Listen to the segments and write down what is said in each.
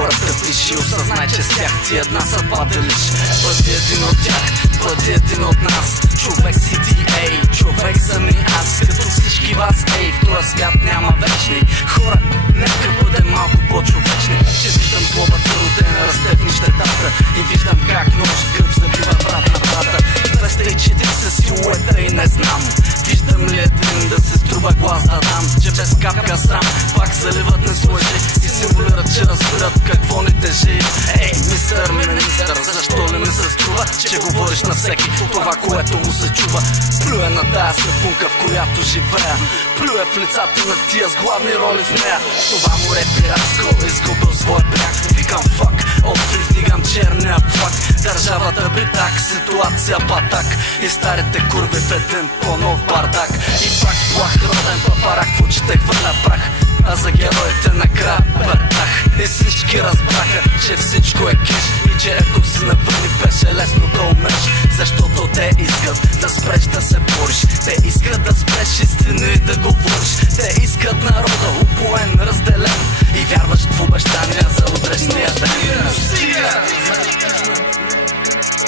хората виж и осъзнай, че с тях ти една съдба делиш. Бъди един от тях, бъди един от нас. Човек си ти, ей, човек съм и аз. Като всички вас, ей, в този свят няма вечни хора. Нека бъдем малко по-човечни. Че виждам злобата родена расте в нищетата и виждам как нощ гръб забива брат на брата. 240 силуета и не знам виждам ли един да се струва глас да дам, че без капка срам пак заливат не слъжи и симулират, че разбират какво не тежи. Ей, мистер министър, защо ли ми се струва, че говориш на всеки това, което му се чува? Плюя на тая сапунка, в която живея, плюя в лицата на тия с главни роли в нея. Това море пиратско изгубил своя бряг. Викам фак, отвив дигам черния флаг. Държавата битак, ситуация батак и старите курви в един по-нов бардак. И пак плах роден папарак в очите хвърля прах, а за героите накрая бъртах. И всички разбраха, че всичко е киш и че ако си навърни беше лесно да умреш. Защото те искат да спреш да се бориш, те искат да спреш истина и да говориш. Те искат народа упоен, разделен и вярваш в обещания за утрешния ден. Стига!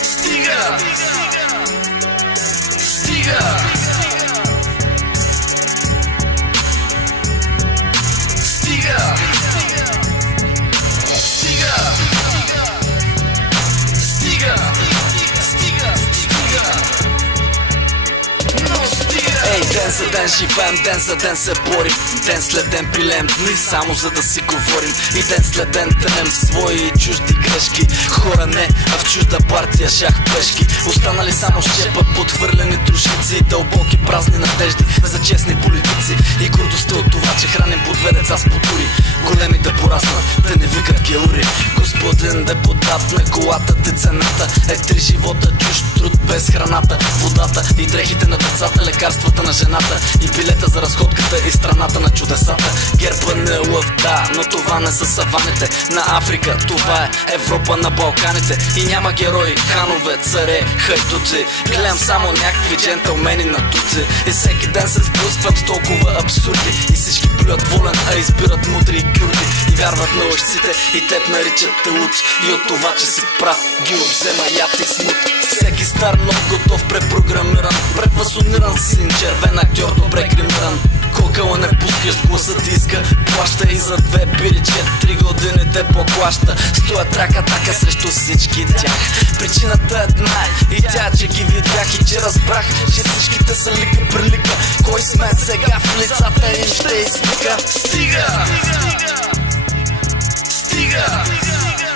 Стига! Стига! Ден за ден живеем, ден за ден се борим, ден след ден пилеем дни само за да си говорим. И ден след ден тънем в свои и чужди грешки. Хора не, а в чужда партия шах пешки. Останали само щепа, подхвърлени трошици и дълбоки празни надежди за честни политици. И гордостта от това, че храним по две деца с потури, големи да пораснат, да не викат геури. Господин депутат, на колата те цената е 3 живота, чужд труд без храната, водата и дрехите на децата, лекарствата на жената и билета за разходката и страната на чудесата. Герба не е лъв, да, но това не са саваните на Африка, това е Европа на Балканите. И няма герои, ханове, царе, хайдуци, гледам само някакви джентълмени на туци. И всеки ден се сблъсквам с толкова абсурди и всички плюят волен, а избират мудри и кюрди и вярват на лъжците и теб наричат телуц. И от това, че си прав, ги обзема яд и смут. Всеки стар нов готов, препрограмиран, префасониран син, червен актьор, добре гримиран. Кокъла не пускаш, гласът иска, плаща и за 2 бири, 4 години те поклаща. Стоят рака срещу всички тях. Причината е една и тя, че ги видях и че разбрах, че всичките са лика прилика. Кой сме сега в лицата им ще извика. Стига! Стига! Стига!